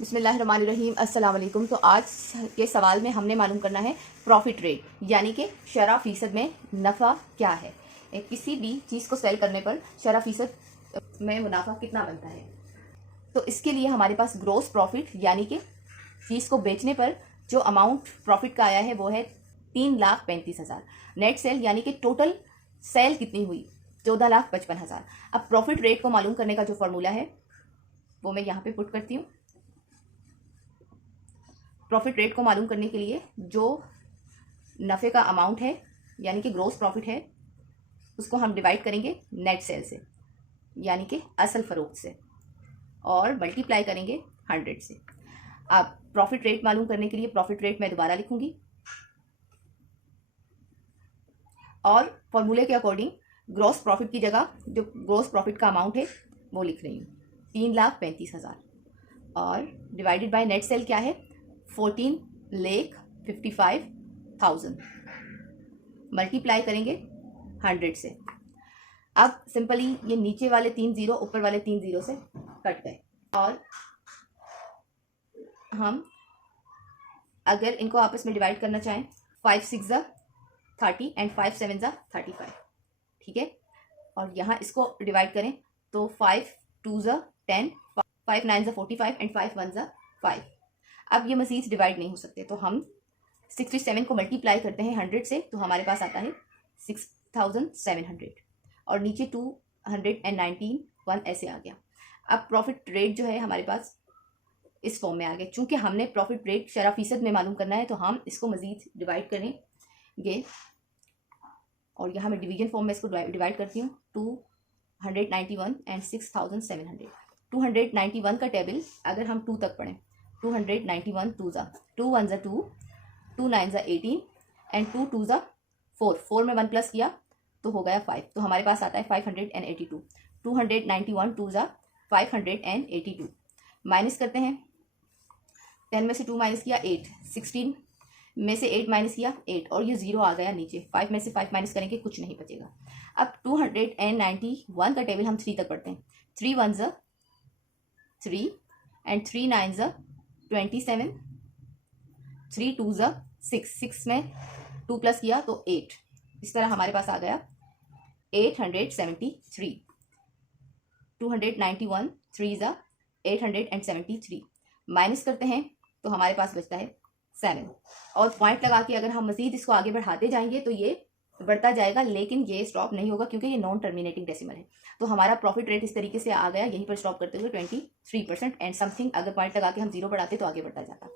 बिस्मिल्लाहिर्रहमानिर्रहीम। अस्सलाम वालेकुम। तो आज के सवाल में हमने मालूम करना है प्रॉफिट रेट, यानी कि शरह फीसद में नफ़ा क्या है। किसी भी चीज़ को सेल करने पर शरह फीसद में मुनाफा कितना बनता है। तो इसके लिए हमारे पास ग्रोस प्रॉफिट यानी कि चीज़ को बेचने पर जो अमाउंट प्रॉफिट का आया है वो है 3,35,000। नेट सेल यानी कि टोटल सेल कितनी हुई 14,55,000। अब प्रॉफिट रेट को मालूम करने का जो फॉर्मूला है वो मैं यहाँ पे पुट करती हूँ। प्रॉफिट रेट को मालूम करने के लिए जो नफ़े का अमाउंट है यानी कि ग्रोस प्रॉफिट है उसको हम डिवाइड करेंगे नेट सेल से यानी कि असल फ़रोख्त से और मल्टीप्लाई करेंगे 100 से। अब प्रॉफिट रेट मालूम करने के लिए प्रॉफिट रेट मैं दोबारा लिखूंगी और फॉर्मूले के अकॉर्डिंग ग्रोस प्रॉफिट की जगह जो ग्रोस प्रॉफिट का अमाउंट है वो लिख रही हूँ 3,35,000 और डिवाइडेड बाय नेट सेल क्या है 14,55,000 मल्टीप्लाई करेंगे 100 से। अब सिंपली ये नीचे वाले 3 जीरो ऊपर वाले 3 जीरो से कट गए और हम अगर इनको आपस में डिवाइड करना चाहें 5 6 30 एंड 5 7 35, ठीक है। और यहाँ इसको डिवाइड करें तो 5 2 10, 5 9 45 एंड 5 1 5। अब ये मज़ीद डिवाइड नहीं हो सकते तो हम 67 को मल्टीप्लाई करते हैं 100 से तो हमारे पास आता है 6,700 और नीचे 219 1 ऐसे आ गया। अब प्रॉफिट रेट जो है हमारे पास इस फॉर्म में आ गया। चूंकि हमने प्रॉफिट रेट शरह फीसद में मालूम करना है तो हम इसको मज़ीद डिवाइड करेंगे और यहाँ मैं डिवीजन फॉर्म में इसको डिवाइड करती हूँ 291 एंड 6,700। 291 का टेबल अगर हम 2 तक पढ़ें 291 2 1 2 2 9 18 एंड 2 2 4 में 1 प्लस किया तो हो गया 5। तो हमारे पास आता है 582। 291 2 582 माइनस करते हैं 10 में से 2 माइनस किया 8, 16 में से 8 माइनस किया 8 और ये 0 आ गया नीचे। 5 में से 5 माइनस करेंगे कुछ नहीं बचेगा। अब 291 का टेबल हम 3 तक पढ़ते हैं 3 1 3 एंड 3 9 27, 3 2 6 में 2 प्लस किया तो 8। इस तरह हमारे पास आ गया 873। 291 3 873 माइनस करते हैं तो हमारे पास बचता है 7 और पॉइंट लगा के अगर हम मज़ीद इसको आगे बढ़ाते जाएंगे तो ये बढ़ता जाएगा लेकिन ये स्टॉप नहीं होगा क्योंकि ये नॉन टर्मिनेटिंग डेसिमल है। तो हमारा प्रॉफिट रेट इस तरीके से आ गया, यहीं पर स्टॉप करते हुए 23% एंड समथिंग। अगर पॉइंट लगा के हम 0 बढ़ाते तो आगे बढ़ता जाता।